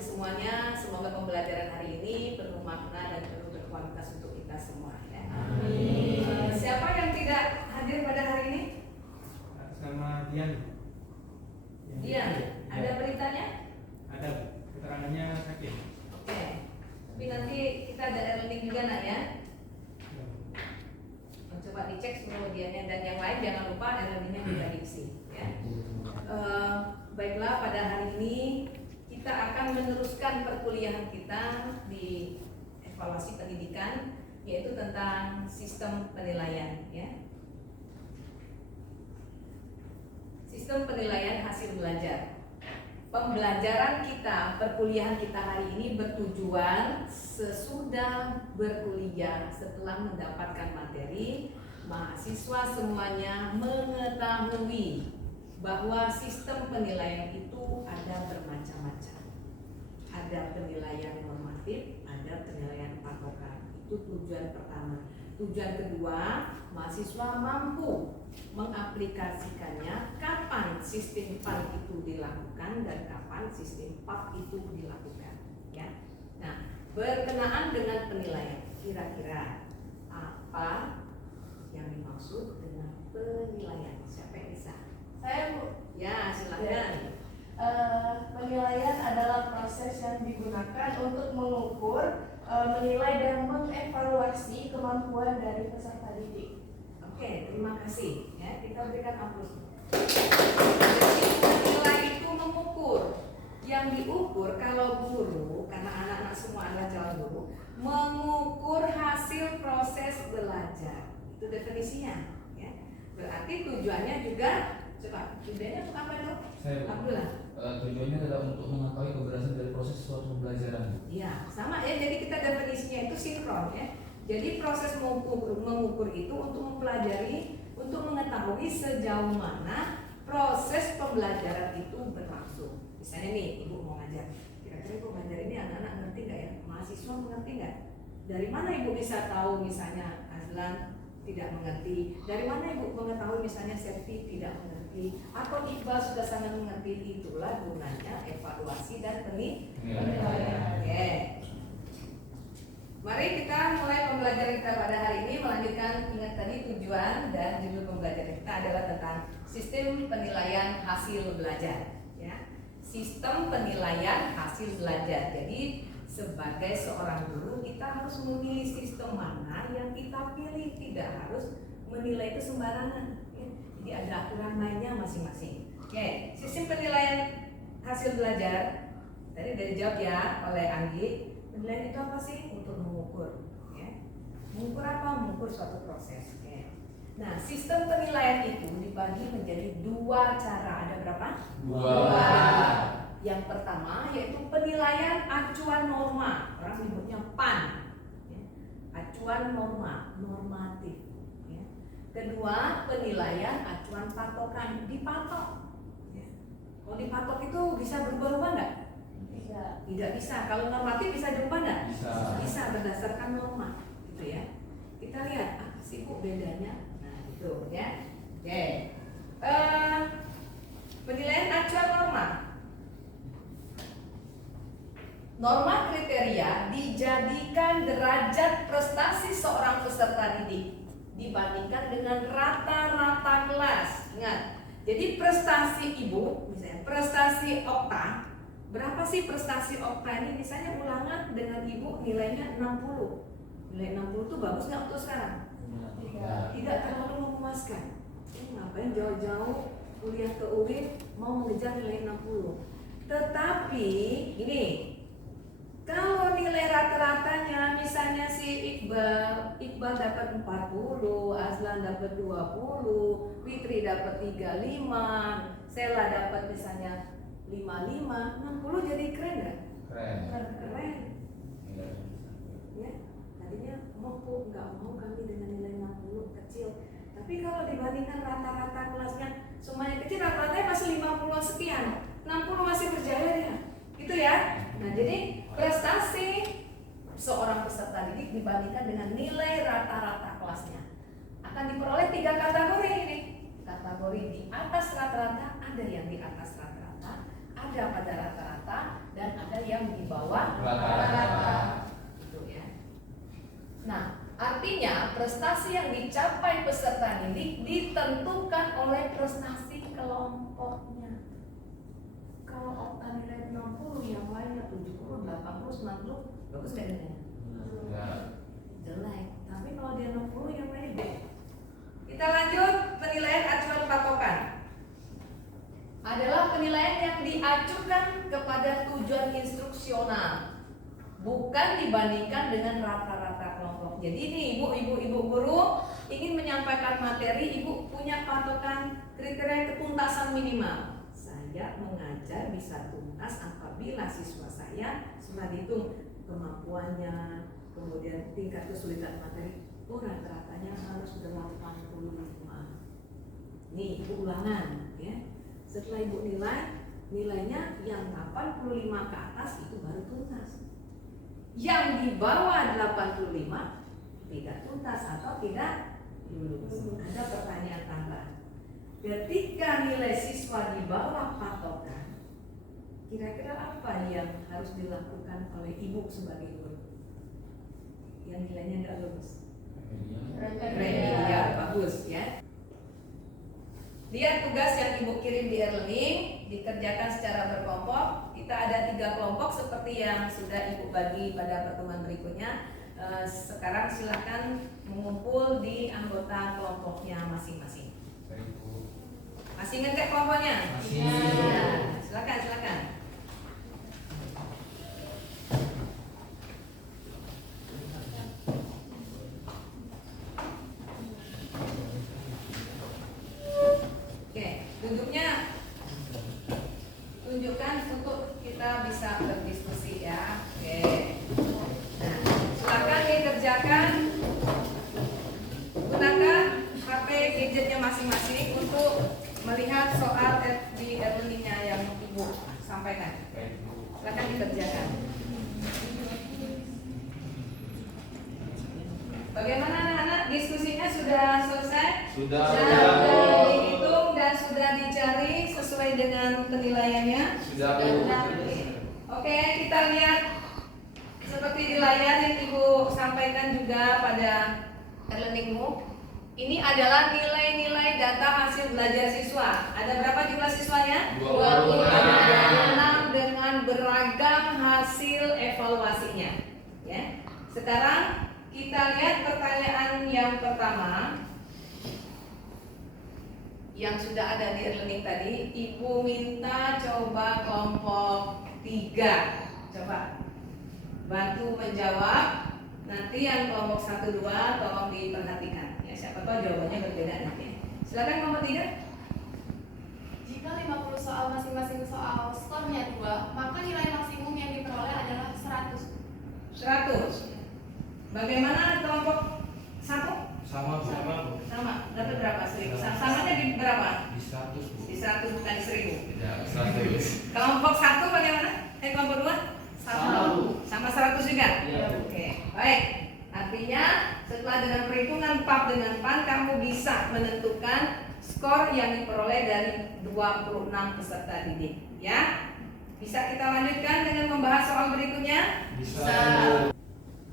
kasih semuanya. Semoga pembelajaran hari ini penuh makna dan penuh berkualitas untuk kita semua. Ya. Amin. Siapa yang tidak hadir pada hari ini? Sama Dian. Dian, ada beritanya? Ada, keterangannya sakit. Oke. Tapi nanti kita ada e-learning juga nak ya. Coba dicek semua ujiannya dan yang lain jangan lupa e-learningnya juga diisi. Ya. Baiklah, pada hari ini kita akan meneruskan perkuliahan kita di evaluasi pendidikan, yaitu tentang sistem penilaian. Ya. Sistem penilaian hasil belajar. Pembelajaran kita, perkuliahan kita hari ini bertujuan sesudah berkuliah, setelah mendapatkan materi, mahasiswa semuanya mengetahui bahwa sistem penilaian itu ada bermacam-macam. Ada penilaian normatif, ada penilaian patokan. Itu tujuan pertama. Tujuan kedua, mahasiswa mampu mengaplikasikannya kapan sistem PAN itu dilakukan dan kapan sistem PAP itu dilakukan. Ya. Nah, berkenaan dengan penilaian, kira-kira apa yang dimaksud dengan penilaian? Siapa yang bisa? Saya Bu. Ya, silakan. Penilaian adalah proses yang digunakan untuk mengukur, menilai dan mengevaluasi kemampuan dari peserta didik. Oke, terima kasih. Ya, kita berikan aplaus. Jadi menilai itu mengukur. Yang diukur kalau guru, karena anak-anak semua adalah calon guru, mengukur hasil proses belajar. Itu definisinya. Ya. Berarti tujuannya juga, coba tujuannya untuk apa dong? Alhamdulillah. Tujuannya adalah untuk mengetahui keberhasilan dari proses suatu pembelajaran. Iya, sama ya. Jadi kita definisinya itu sinkron ya. Jadi proses mengukur itu untuk mempelajari, untuk mengetahui sejauh mana proses pembelajaran itu berlangsung. Misalnya nih, ibu mau ngajar. Kira-kira ibu ngajar ini anak-anak ngerti nggak ya? Mahasiswa mengerti nggak? Dari mana ibu bisa tahu misalnya Azlan tidak mengerti? Dari mana ibu mengetahui misalnya Septi tidak mengerti? Atau Iqbal sudah sangat mengerti? Itulah gunanya evaluasi dan penilaian. Oke. Mari kita mulai pembelajaran kita pada hari ini. Melanjutkan, ingat tadi tujuan dan judul pembelajaran kita adalah tentang sistem penilaian hasil belajar. Ya, sistem penilaian hasil belajar. Jadi sebagai seorang guru kita harus memilih sistem mana yang kita pilih, tidak harus menilai itu sembarangan. Ya. Jadi ada aturan mainnya masing-masing. Oke, sistem penilaian hasil belajar tadi udah dijawab ya oleh Anggi. Penilaian itu apa sih? Untuk mengukur. Ya. Mengukur apa? Mengukur suatu proses. Ya. Nah, sistem penilaian itu dibagi menjadi dua cara. Ada berapa? Dua. Yang pertama yaitu penilaian acuan norma. Orang menyebutnya PAN. Ya. Acuan norma, normatif. Ya. Kedua, penilaian acuan patokan, dipatok. Ya. Kalau dipatok itu bisa berubah-ubah nggak? Tidak bisa. Kalau normatif bisa dirubah nggak? Bisa berdasarkan norma, gitu ya. Kita lihat apa sih Bu bedanya? Nah itu ya. Oke. Penilaian acuan norma. Norma kriteria dijadikan derajat prestasi seorang peserta didik dibandingkan dengan rata-rata kelas. Ingat. Jadi prestasi ibu, misalnya prestasi Okta. Berapa sih prestasi Okta ini? Misalnya ulangan dengan ibu nilainya 60. Nilai 60 itu bagus nggak untuk sekarang? Tidak terlalu memuaskan. Ngapain jauh-jauh kuliah ke UIN mau mengejar nilai 60. Tetapi ini kalau nilai rata-ratanya misalnya si Iqbal dapat 40, Azlan dapat 20, Fitri dapat 35, Sela dapat misalnya 55, 60 jadi keren nggak? Keren. Ya, tadinya mau nggak mau kami dengan nilai 60 kecil. Tapi kalau dibandingkan rata-rata kelasnya semuanya kecil, rata-ratanya masih 50 sekian, 60 masih berjaya dia, gitu ya. Nah jadi prestasi seorang peserta didik dibandingkan dengan nilai rata-rata kelasnya akan diperoleh 3 kategori ini. Kategori di atas rata-rata, ada yang di atas rata-rata, ada pada rata-rata, dan ada yang di bawah Rata-rata. Itu ya. Nah, artinya prestasi yang dicapai peserta didik ditentukan oleh prestasi kelompoknya. Kalau Okta nilai 60, yang lainnya 70, 80, 90, bagus gak nilainya? Ya. Jelek. Tapi kalau dia 60, yang lainnya B. Kita lanjut, penilaian acuan patokan adalah penilaian yang diacukan kepada tujuan instruksional, bukan dibandingkan dengan rata-rata kelompok. Jadi ini ibu guru ingin menyampaikan materi, ibu punya patokan kriteria ketuntasan minimal. Saya mengajar bisa tuntas apabila siswa saya setelah dihitung kemampuannya, kemudian tingkat kesulitan materi, rata-ratanya harus 85. Ini ibu ulangan ya. Setelah ibu nilainya yang 85 ke atas itu baru tuntas. Yang di bawah 85 tidak tuntas atau tidak lulus. Ada pertanyaan tambahan. Ketika nilai siswa di bawah patokan, kira-kira apa yang harus dilakukan oleh ibu sebagai guru? Yang nilainya tidak lulus. Remedial, bagus ya. Lihat tugas yang ibu kirim di e-learning, dikerjakan secara berkelompok. Kita ada 3 kelompok seperti yang sudah ibu bagi pada pertemuan berikutnya. Sekarang silakan mengumpul di anggota kelompoknya masing-masing. Masih ingat gak kelompoknya? Masih. Nah, silakan. Oke, duduknya tunjukkan untuk kita bisa berdiskusi ya. Oke. Nah, silakan dikerjakan. Gunakan HP gadgetnya masing-masing untuk melihat soal di e-learningnya yang ibu sampaikan. Silakan dikerjakan. Bagaimana anak-anak, diskusinya sudah selesai? Sudah. Sudah dihitung dan sudah dicari sesuai dengan penilaiannya? Sudah. Oke, kita lihat seperti di layar yang ibu sampaikan juga pada e-learningmu. Ini adalah nilai-nilai data hasil belajar siswa. Ada berapa jumlah siswanya? 26. Ada 6 dengan beragam hasil evaluasinya. Ya. Sekarang kita lihat pertanyaan yang pertama yang sudah ada di e-learning tadi. Ibu minta coba kelompok 3. Coba bantu menjawab. Nanti yang kelompok 1, 2 tolong diperhatikan. Ya, siapa tahu jawabannya berbeda nanti. Silakan kelompok 3. Jika 50 soal masing-masing soal skornya 2, maka nilai maksimum yang diperoleh adalah 100. 100. Bagaimana kelompok 1? Sama. Sama. Dapat berapa? 1000. Samanya di berapa? Di 100, Bu. Di 100 bukan di 1000. Ya, 100. Kelompok 1 bagaimana? Kelompok 2? Sama 100 juga? Iya. Oke. Baik. Artinya setelah dengan perhitungan PAP dengan PAN kamu bisa menentukan skor yang diperoleh dari 26 peserta didik. Ya. Bisa kita lanjutkan dengan membahas soal berikutnya? Bisa.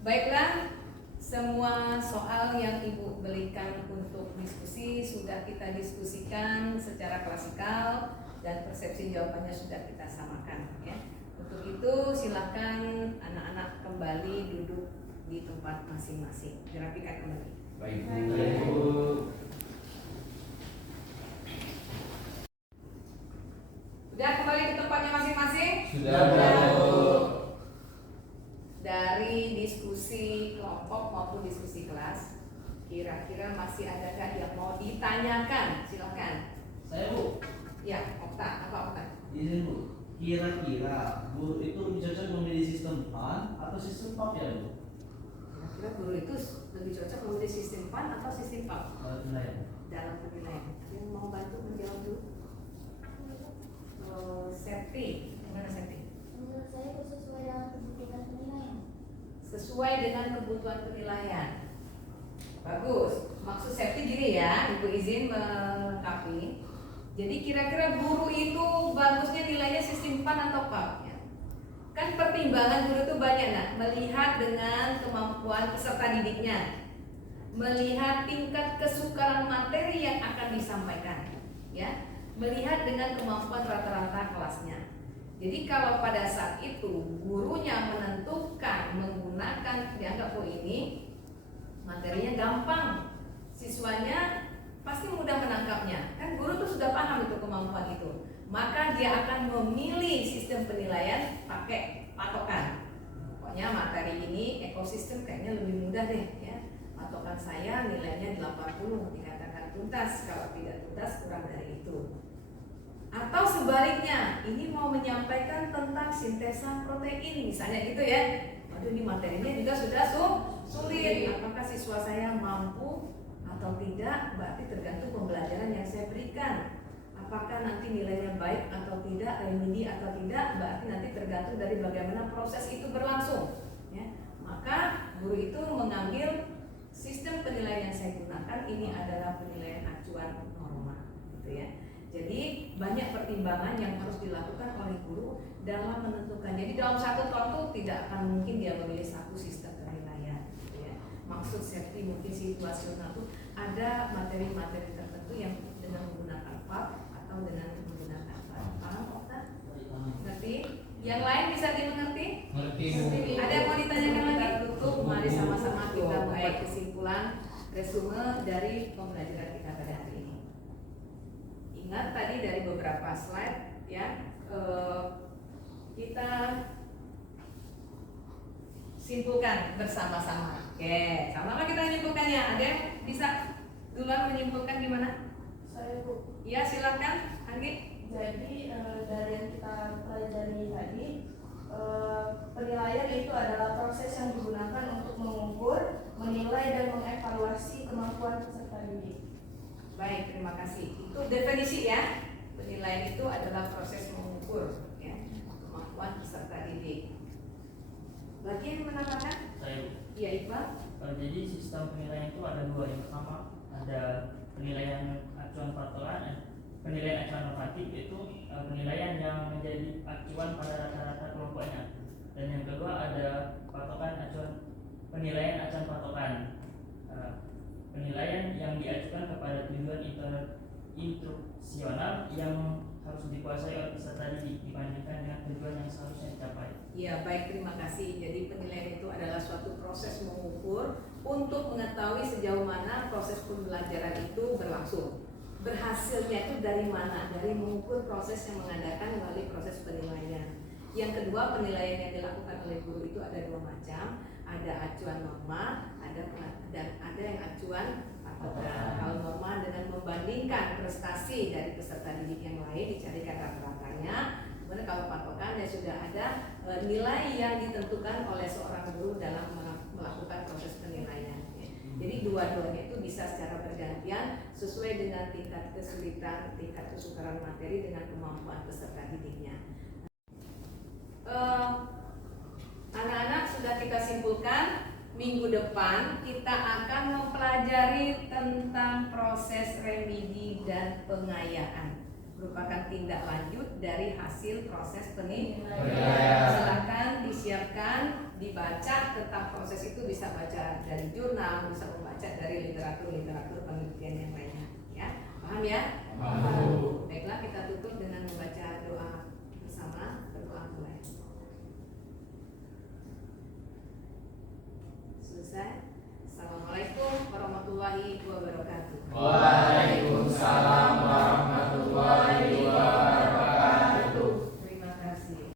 Baiklah, semua soal yang Ibu berikan untuk diskusi sudah kita diskusikan secara klasikal dan persepsi jawabannya sudah kita samakan ya. Untuk itu silakan anak-anak kembali duduk di tempat masing-masing. Dirapikan kembali. Baik, Bu. Sudah kembali ke tempatnya masing-masing? Sudah. Dari diskusi kelompok maupun diskusi kelas, kira-kira masih adakah yang mau ditanyakan? Silakan. Saya, Bu, Ya, Okta, apa Okta? izin, Bu. Kira-kira guru itu lebih cocok memilih sistem PAN atau sistem PAP ya, Bu? Kira-kira guru itu lebih cocok memilih sistem PAN atau sistem PAP Penilaian. dalam penilaian? Yang mau bantu menjawab dulu? Septi, gimana Septi? Menurut saya itu sesuai dengan kebutuhan penilaian. Sesuai dengan kebutuhan penilaian. Bagus. Maksud Septi gini ya, Ibu izin melengkapi. Jadi kira-kira guru itu bagusnya nilainya sistem PAN atau PAP ya? Kan pertimbangan guru itu banyak nak, melihat dengan kemampuan peserta didiknya, melihat tingkat kesukaran materi yang akan disampaikan, ya, melihat dengan kemampuan rata-rata kelasnya. Jadi kalau pada saat itu gurunya menentukan menggunakan dianggap ini materinya gampang, siswanya pasti mudah menangkapnya. Kan guru tuh sudah paham itu kemampuan itu. Maka dia akan memilih sistem penilaian pakai patokan. Pokoknya materi ini ekosistem kayaknya lebih mudah deh ya. Patokan saya nilainya 80 dikatakan tuntas, kalau tidak tuntas kurang dari itu. Atau sebaliknya, ini mau menyampaikan tentang sintesa protein misalnya gitu ya. Waduh, ini materinya juga sudah sulit. Apakah siswa saya mampu atau tidak? Berarti tergantung pembelajaran yang saya berikan. Apakah nanti nilainya baik atau tidak, remedi atau tidak? Berarti nanti tergantung dari bagaimana proses itu berlangsung. Ya. Maka guru itu mengambil sistem penilaian yang saya gunakan ini adalah penilaian acuan norma, gitu ya. Jadi banyak pertimbangan yang harus dilakukan oleh guru dalam menentukan. Jadi dalam satu tahun itu tidak akan mungkin dia memilih satu sistem penilaian. Ya. Maksud safety mungkin situasional itu ada materi-materi tertentu yang dengan menggunakan PAP atau dengan menggunakan PAP. Paham, Okta? Ngerti? Yang lain bisa dimengerti? Ngerti. Ada yang mau ditanyakan lagi? Tutup, mari sama-sama kita membuat kesimpulan resume dari pembelajaran kita pada hari ini. Ingat tadi dari beberapa slide ya, kita simpulkan bersama-sama. Oke, sama-sama kita menyimpulkannya. Ada yang bisa duluan menyimpulkan gimana? Saya Bu. Ya silakan, Anggi. Jadi dari yang kita pelajari tadi, penilaian itu adalah proses yang digunakan untuk mengukur, menilai dan mengevaluasi kemampuan peserta didik. Baik, terima kasih. Itu definisi ya. Penilaian itu adalah proses mengukur ya, kemampuan peserta didik. Lagi yang menambahkan? Saya Iya, Iqbal. jadi sistem penilaian itu ada dua. Yang pertama ada penilaian acuan patokan, penilaian acuan normatif itu penilaian yang menjadi acuan pada rata-rata kelompoknya. Dan yang kedua ada patokan acuan, penilaian acuan patokan, penilaian yang diajukan kepada tujuan instruksional yang harus dikuasai oleh peserta didik dibandingkan dengan tujuan yang seharusnya dicapai. Ya, baik, terima kasih. Jadi penilaian itu adalah suatu proses mengukur untuk mengetahui sejauh mana proses pembelajaran itu berlangsung. Berhasilnya itu dari mana? Dari mengukur proses yang mengadakan melalui proses penilaian. Yang kedua, penilaian yang dilakukan oleh guru itu ada dua macam. Ada acuan norma, dan ada yang acuan patokan. Kalau norma dengan membandingkan prestasi dari peserta didik yang lain dicarikan rata-ratanya. Kemudian kalau patokan ya sudah ada nilai yang ditentukan oleh seorang guru dalam melakukan proses penilaian. Jadi dua-duanya itu bisa secara bergantian sesuai dengan tingkat kesulitan, tingkat kesukaran materi dengan kemampuan peserta didiknya. Anak-anak sudah kita simpulkan, minggu depan kita akan mempelajari tentang proses remedi dan pengayaan, merupakan tindak lanjut dari hasil proses penilaian. Silakan disiapkan, dibaca tentang proses itu, bisa baca dari jurnal, bisa membaca dari literatur penelitian yang lainnya. Ya, paham ya? Paham. Baiklah, kita tutup dengan membaca doa bersama.